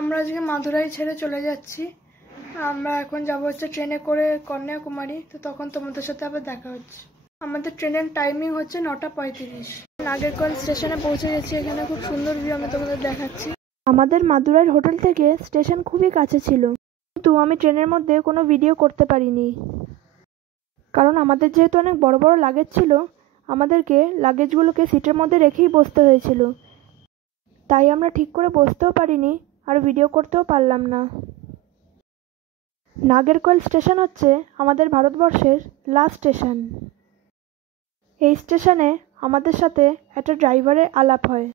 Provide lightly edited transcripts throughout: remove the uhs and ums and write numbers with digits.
আমরা আজকে মাদুরাই ছেড়ে চলে যাচ্ছি। আমরা এখন যাব হচ্ছে ট্রেনে করে কন্যাকুমারী। তো তখন তোমাদের সাথে আবার দেখা হচ্ছে। আমাদের ট্রেনের টাইমিং হচ্ছে 9:35। নাগেরকোয়েল স্টেশনে পৌঁছে গেছি। এখানে খুব সুন্দর ভিউ আমি তোমাদের দেখাচ্ছি। আমাদের মাদুরাইয়ের হোটেল থেকে স্টেশন খুবই কাছে ছিল, কিন্তু আমি ট্রেনের মধ্যে কোনো ভিডিও করতে পারিনি, কারণ আমাদের যেহেতু অনেক বড় বড় লাগেজ ছিল, আমাদেরকে লাগেজগুলোকে সিটের মধ্যে রেখেই বসতে হয়েছিল। তাই আমরা ঠিক করে বসতেও পারিনি আর ভিডিও করতেও পারলাম না। নাগেরকোয়েল স্টেশন হচ্ছে আমাদের ভারতবর্ষের লাস্ট স্টেশন। এই স্টেশনে আমাদের সাথে একটা ড্রাইভারের আলাপ হয়।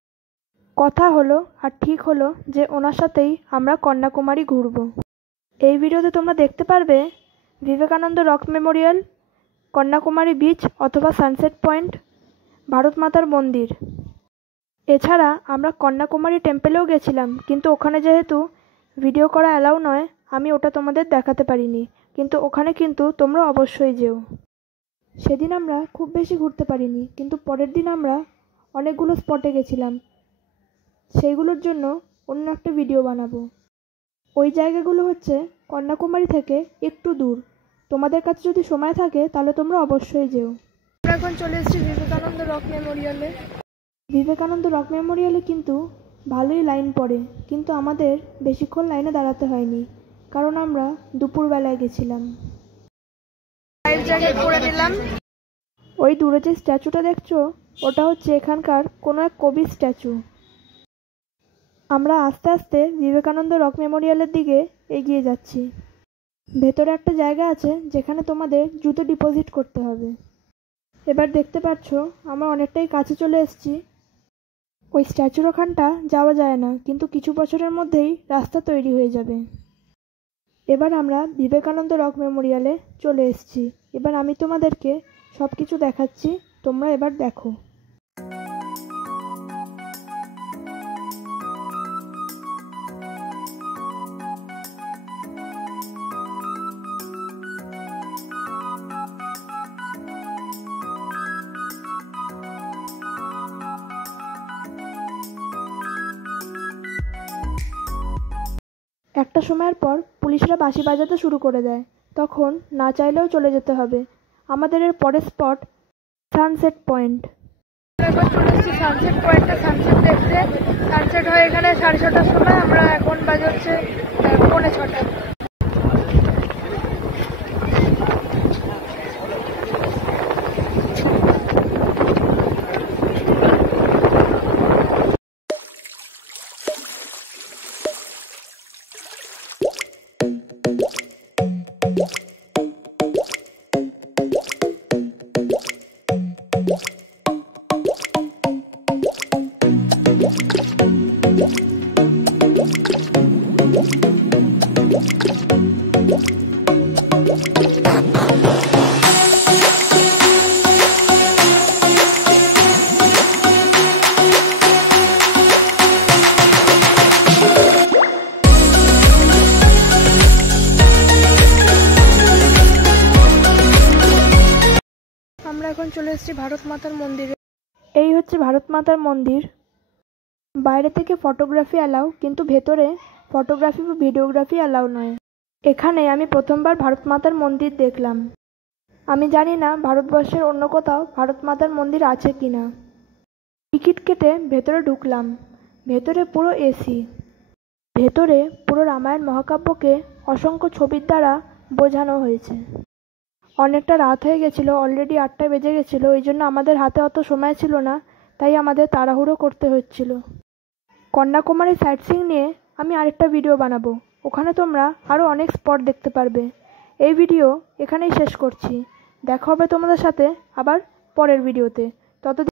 কথা হলো আর ঠিক হলো যে ওনার সাথেই আমরা কন্যাকুমারী ঘুরব। এই ভিডিওতে তোমরা দেখতে পারবে Vivekananda rock Memorial, Kanyakumari beach অথবা সানসেট পয়েন্ট, ভারত মাতার মন্দির। এছাড়া আমরা কন্যাকুমারী টেম্পেলেও গেছিলাম, কিন্তু ওখানে যেহেতু ভিডিও করা অ্যালাউ নয়, আমি ওটা তোমাদের দেখাতে পারিনি, কিন্তু ওখানে কিন্তু তোমরা অবশ্যই যেও। সেদিন আমরা খুব বেশি ঘুরতে পারিনি, কিন্তু পরের দিন আমরা অনেকগুলো স্পটে গেছিলাম। সেইগুলোর জন্য অন্য একটা ভিডিও বানাবো। ওই জায়গাগুলো হচ্ছে কন্যাকুমারী থেকে একটু দূর। তোমাদের কাছে যদি সময় থাকে তাহলে তোমরা অবশ্যই যেও। আমরা এখন চলে এসেছি বিবেকানন্দ রক মেমোরিয়ালে। বিবেকানন্দ রক মেমোরিয়ালে কিন্তু ভালোই লাইন পড়ে, কিন্তু আমাদের বেশিক্ষণ লাইনে দাঁড়াতে হয়নি, কারণ আমরা দুপুরবেলায় গেছিলাম। ওই দূরে যে স্ট্যাচুটা দেখছো, ওটা হচ্ছে এখানকার কোনো এক কবির স্ট্যাচু। আমরা আস্তে আস্তে বিবেকানন্দ রক মেমোরিয়ালের দিকে এগিয়ে যাচ্ছি। ভেতরে একটা জায়গা আছে যেখানে তোমাদের জুতো ডিপোজিট করতে হবে। এবার দেখতে পাচ্ছ আমরা অনেকটাই কাছে চলে এসেছি। ওই স্ট্যাচুর ওখানটা যাওয়া যায় না, কিন্তু কিছু বছরের মধ্যেই রাস্তা তৈরি হয়ে যাবে। এবার আমরা বিবেকানন্দ রক মেমোরিয়ালে চলে এসেছি। এবার আমি তোমাদেরকে সব কিছু দেখাচ্ছি, তোমরা এবার দেখো। একটা সময়ের পর পুলিশরা বাঁশি বাজাতে শুরু করে দেয়, তখন না চাইলেও চলে যেতে হবে। আমাদের এর পরের স্পট সানসেট পয়েন্ট। এখন চলে এসেছি সানসেট পয়েন্টে সানসেট দেখতে। সানসেট হয় এখানে 6:30টার সময়। আমরা এখন বাজে হচ্ছে 6:45। আমরা এখন চলে এসেছি ভারত মাতার মন্দিরে। এই হচ্ছে ভারত মাতার মন্দির। বাইরে থেকে ফটোগ্রাফি অ্যালাউ, কিন্তু ভেতরে ফটোগ্রাফি বা ভিডিওগ্রাফি অ্যালাউ নয়। এখানে আমি প্রথমবার ভারত মাতার মন্দির দেখলাম। আমি জানি না ভারতবর্ষের অন্য কোথাও ভারত মাতার মন্দির আছে কিনা। টিকিট কেটে ভেতরে ঢুকলাম। ভেতরে পুরো এসি। ভেতরে পুরো রামায়ণ মহাকাব্যকে অসংখ্য ছবির দ্বারা বোঝানো হয়েছে। অনেকটা রাত হয়ে গেছিলো, অলরেডি 8টা বেজে গেছিলো। এই জন্য আমাদের হাতে অত সময় ছিল না, তাই আমাদের তাড়াহুড়ো করতে হচ্ছিল। কন্যাকুমারী সাইট সিইং নিয়ে আমি আরেকটা ভিডিও বানাবো। ওখানে তোমরা আরও অনেক স্পট দেখতে পারবে। এই ভিডিও এখানেই শেষ করছি। দেখা হবে তোমাদের সাথে আবার পরের ভিডিওতে। ততদিন